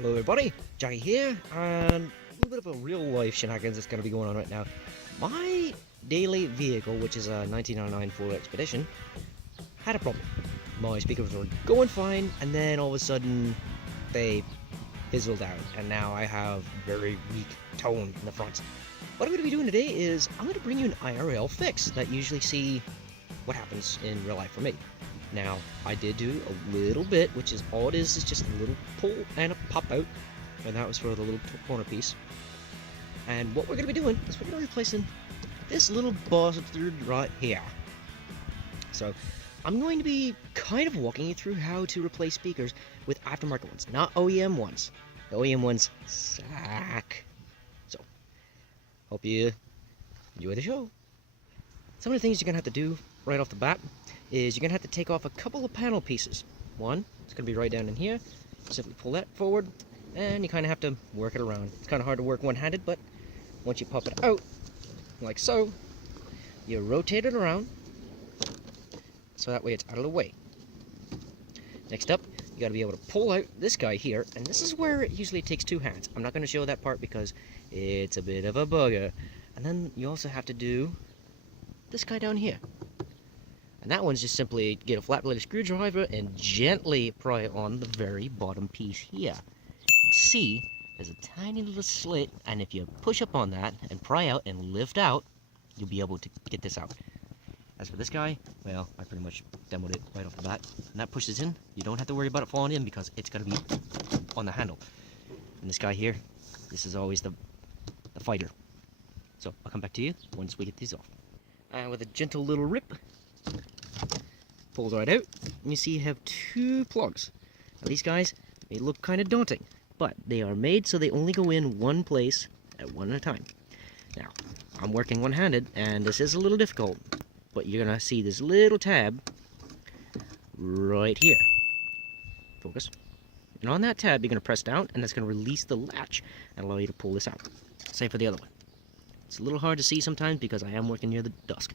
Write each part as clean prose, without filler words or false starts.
Hello everybody, Jacky here, and a little bit of a real life shenanigans that's going to be going on right now. My daily vehicle, which is a 1999 Ford Expedition, had a problem. My speakers were going fine, and then all of a sudden they fizzled out, and now I have very weak tone in the front. What I'm going to be doing today is I'm going to bring you an IRL fix that you usually see what happens in real life for me. Now, I did do a little bit, which is all it is just a little pull and a pop out, and that was for the little corner piece. And what we're going to be doing is we're going to be replacing this little bastard right here. So, I'm going to be kind of walking you through how to replace speakers with aftermarket ones, not OEM ones. The OEM ones suck. So, hope you enjoy the show. Some of the things you're going to have to do right off the bat is you're going to have to take off a couple of panel pieces. One, it's going to be right down in here. Simply pull that forward, and you kind of have to work it around. It's kind of hard to work one-handed, but once you pop it out, like so, you rotate it around, so that way it's out of the way. Next up, you got to be able to pull out this guy here, and this is where it usually takes two hands. I'm not going to show that part because it's a bit of a bugger. And then you also have to do this guy down here. And that one's just simply get a flat-bladed screwdriver and gently pry on the very bottom piece here. See, there's a tiny little slit, and if you push up on that and pry out and lift out, you'll be able to get this out. As for this guy, well, I pretty much demoed it right off the bat. And that pushes in. You don't have to worry about it falling in because it's going to be on the handle. And this guy here, this is always the fighter. So I'll come back to you once we get these off. And with a gentle little rip, pulls right out, and you see you have two plugs. Now these guys may look kind of daunting, but they are made so they only go in one place at one at a time. Now, I'm working one-handed, and this is a little difficult, but you're going to see this little tab right here. Focus. And on that tab, you're going to press down, and that's going to release the latch and allow you to pull this out. Same for the other one. It's a little hard to see sometimes because I am working near the dusk.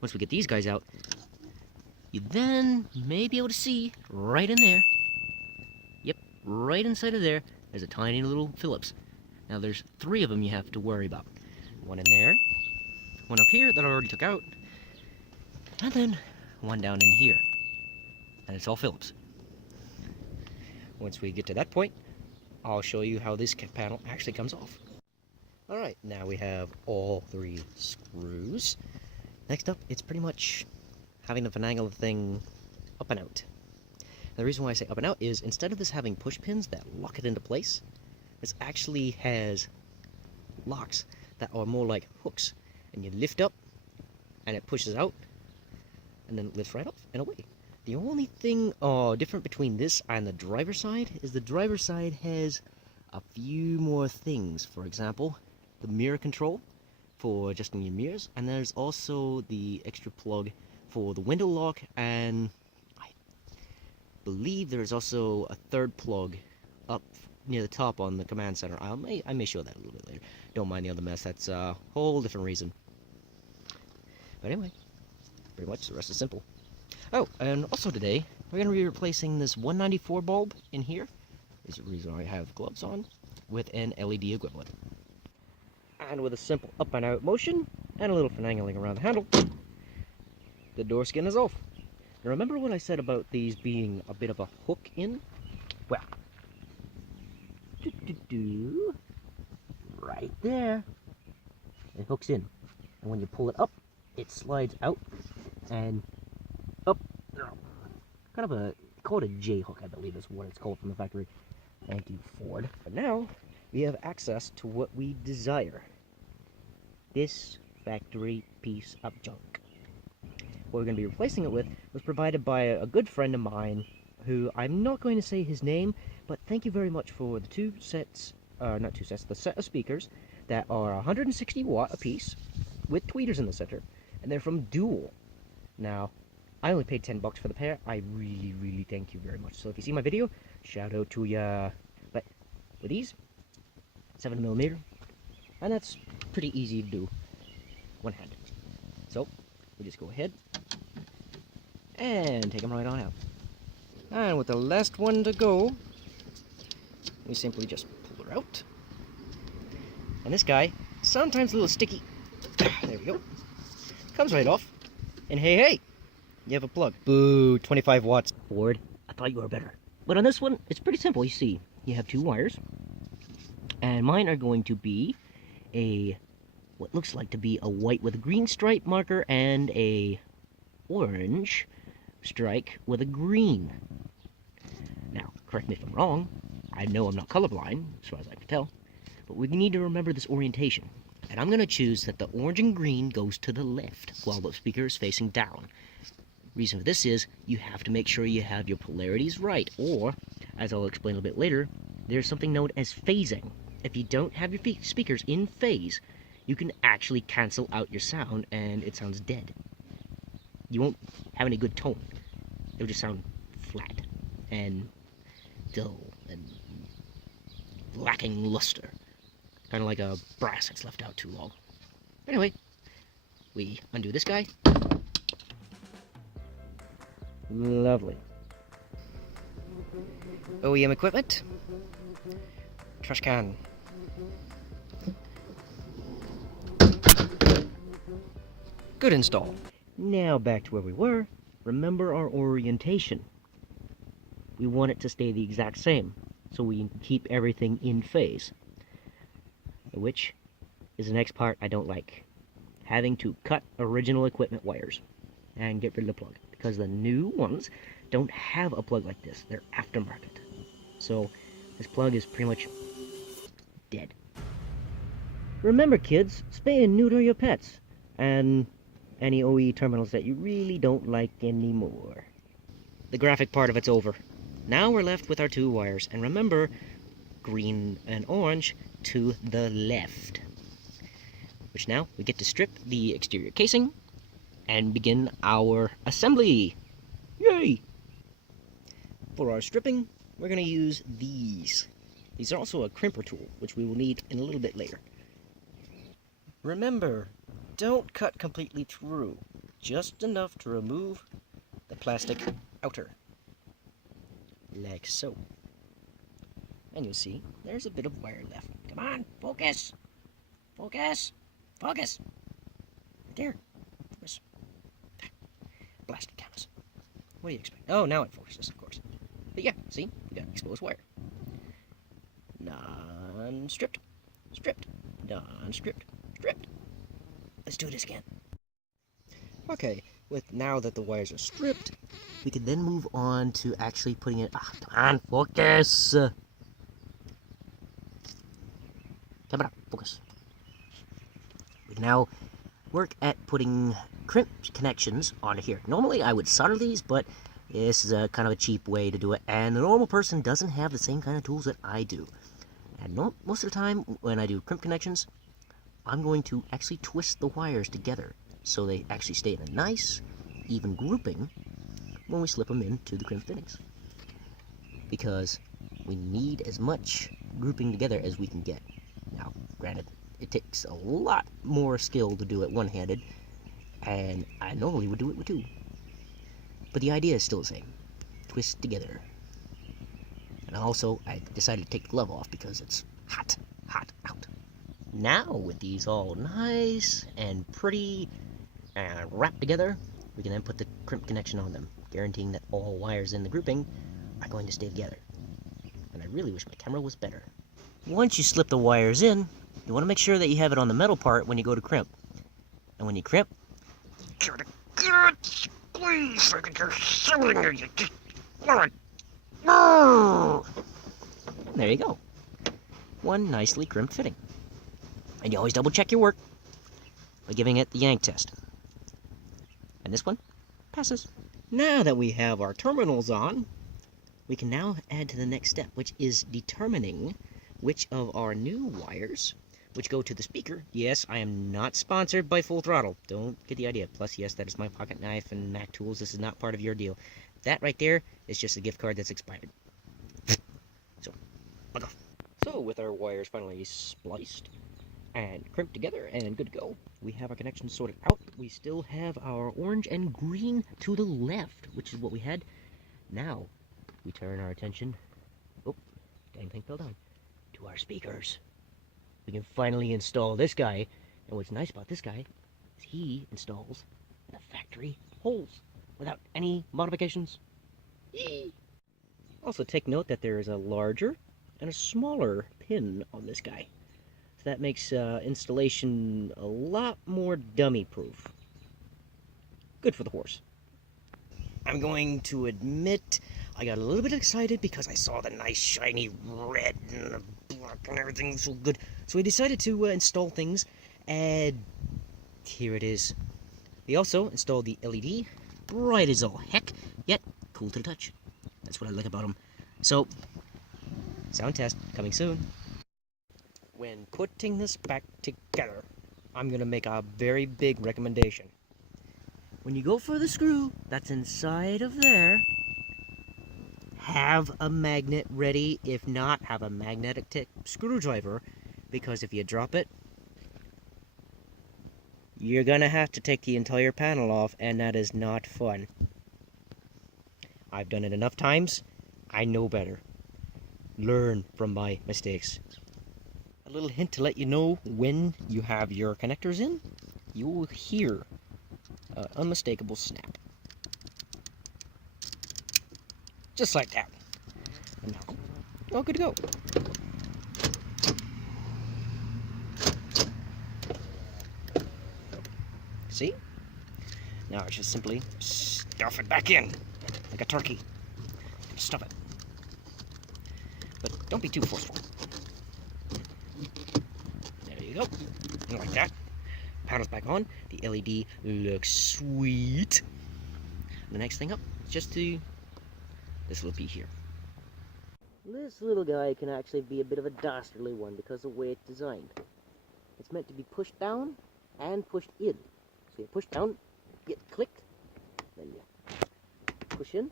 Once we get these guys out, you then may be able to see right in there, yep, right inside of there, there's a tiny little Phillips. Now there's three of them you have to worry about. One in there, one up here that I already took out, and then one down in here. And it's all Phillips. Once we get to that point, I'll show you how this panel actually comes off. Alright, now we have all three screws. Next up, it's pretty much having to finagle the thing up and out. And the reason why I say up and out is instead of this having push pins that lock it into place, this actually has locks that are more like hooks. And you lift up, and it pushes out, and then it lifts right off and away. The only thing different between this and the driver's side is the driver's side has a few more things. For example, the mirror control for adjusting your mirrors, and there's also the extra plug for the window lock, and I believe there's also a third plug up near the top on the command center. I may show that a little bit later. Don't mind the other mess, that's a whole different reason. But anyway, pretty much the rest is simple. Oh, and also today, we're going to be replacing this 194 bulb in here. Is the reason I have gloves on, with an LED equivalent. And with a simple up and out motion, and a little finagling around the handle, the door skin is off. Now remember what I said about these being a bit of a hook in? Well, right there, it hooks in. And when you pull it up, it slides out and up. Kind of a, call it a J hook, I believe is what it's called from the factory. Thank you, Ford. But now, we have access to what we desire. This factory piece of junk. What we're going to be replacing it with was provided by a good friend of mine, who I'm not going to say his name, but thank you very much for the the set of speakers that are 160 watt apiece, with tweeters in the center, and they're from Dual. Now, I only paid 10 bucks for the pair. I really, really thank you very much. So if you see my video, shout out to ya. But with these, 7mm, and that's pretty easy to do one-handed. So we just go ahead and take them right on out. And with the last one to go, we simply just pull her out. And this guy, sometimes a little sticky, there we go, comes right off. And hey, you have a plug. Boo, 25 watts. Bored? I thought you were better. But on this one, it's pretty simple. You see, you have two wires. And mine are going to be what looks like to be a white with a green stripe marker and a orange strike with a green. Now, correct me if I'm wrong. I know I'm not colorblind, as far as I can tell. But we need to remember this orientation. And I'm going to choose that the orange and green goes to the left while the speaker is facing down. Reason for this is you have to make sure you have your polarities right, or, as I'll explain a little bit later, there's something known as phasing. If you don't have your speakers in phase, you can actually cancel out your sound and it sounds dead. You won't have any good tone. It'll just sound flat and dull and lacking luster. Kind of like a brass that's left out too long. Anyway, we undo this guy. Lovely. OEM equipment. Trash can. Good install. Now back to where we were. Remember our orientation. We want it to stay the exact same, so we keep everything in phase. Which is the next part I don't like. Having to cut original equipment wires and get rid of the plug. Because the new ones don't have a plug like this. They're aftermarket. So this plug is pretty much dead. Remember, kids, spay and neuter your pets. And any OE terminals that you really don't like anymore. The graphic part of it's over. Now we're left with our two wires. And remember, green and orange to the left. Which now we get to strip the exterior casing and begin our assembly. Yay! For our stripping, we're going to use these. These are also a crimper tool, which we will need in a little bit later. Remember, don't cut completely through. Just enough to remove the plastic outer. Like so. And you'll see, there's a bit of wire left. Come on, focus! Focus! Focus! Right there. Focus. Blasted cameras. What do you expect? Oh, now it focuses, of course. But yeah, see? We got exposed wire. Non-stripped. Stripped. Non-stripped. Stripped. Let's do this again. Okay, with now that the wires are stripped, we can then move on to actually putting it... Ah, come on, focus! Come on, focus. We can now work at putting crimp connections onto here. Normally I would solder these, but this is a kind of a cheap way to do it, and the normal person doesn't have the same kind of tools that I do. And most of the time when I do crimp connections, I'm going to actually twist the wires together so they actually stay in a nice, even grouping when we slip them into the crimp fittings. Because we need as much grouping together as we can get. Now, granted, it takes a lot more skill to do it one-handed, and I normally would do it with two. But the idea is still the same. Twist together. And also, I decided to take the glove off because it's hot out. Now, with these all nice and pretty and wrapped together, we can then put the crimp connection on them, guaranteeing that all wires in the grouping are going to stay together. And I really wish my camera was better. Once you slip the wires in, you want to make sure that you have it on the metal part when you go to crimp. And when you crimp, please, there you go. One nicely crimped fitting. And you always double check your work by giving it the yank test. And this one passes. Now that we have our terminals on, we can now add to the next step, which is determining which of our new wires, which go to the speaker. Yes, I am not sponsored by Full Throttle. Don't get the idea. Plus, yes, that is my pocket knife and Mac tools. This is not part of your deal. That right there is just a gift card that's expired. So, bug off. So, with our wires finally spliced and crimped together and good to go, we have our connections sorted out. We still have our orange and green to the left, which is what we had. Now, we turn our attention dang thing fell down, to our speakers. We can finally install this guy. And what's nice about this guy is he installs the factory holes without any modifications. Yee! Also take note that there is a larger and a smaller pin on this guy. So that makes installation a lot more dummy proof. Good for the horse. I'm going to admit I got a little bit excited because I saw the nice shiny red and the black and everything was so good. So I decided to install things, and here it is. We also installed the LED, bright as all heck, yet cool to the touch. That's what I like about them. So, sound test coming soon. When putting this back together, I'm going to make a very big recommendation. When you go for the screw that's inside of there, have a magnet ready. If not, have a magnetic tip screwdriver, because if you drop it, you're gonna have to take the entire panel off, and that is not fun. I've done it enough times. I know better. Learn from my mistakes. A little hint to let you know when you have your connectors in, you will hear an unmistakable snap. Just like that. And now, all good to go. See? Now I just simply stuff it back in, like a turkey. Stuff it. But don't be too forceful. There you go. And like that. Panel's back on. The LED looks sweet. The next thing up is just this little piece here. This little guy can actually be a bit of a dastardly one because of the way it's designed. It's meant to be pushed down and pushed in. So you push down, get clicked, then you push in,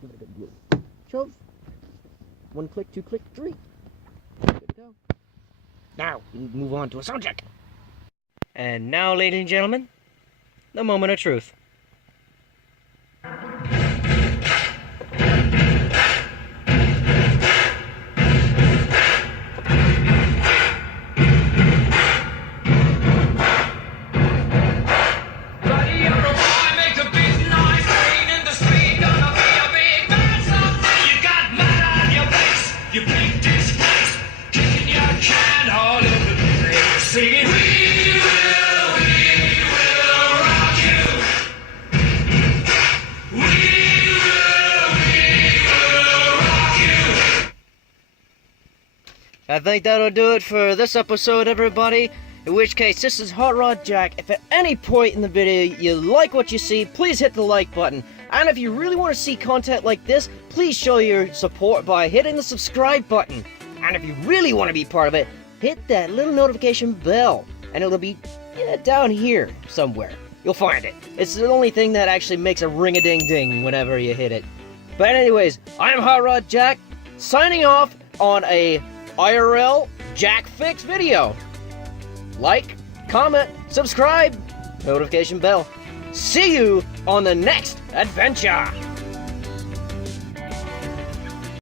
give it a good little shove. 1 click, 2 click, 3. Good to go. Now, we move on to a sound check. And now, ladies and gentlemen, the moment of truth. You big disgrace, kicking your can all over the place, singing, we will rock you. We will rock you. I think that'll do it for this episode, everybody. In which case, this is Hot Rod Jack. If at any point in the video you like what you see, please hit the like button. And if you really want to see content like this, please show your support by hitting the subscribe button. And if you really want to be part of it, hit that little notification bell. And it'll be down here somewhere. You'll find it. It's the only thing that actually makes a ring-a-ding-ding whenever you hit it. But anyways, I'm Hot Rod Jack, signing off on a IRL Jack Fix video. Like, comment, subscribe, notification bell. See you on the next adventure!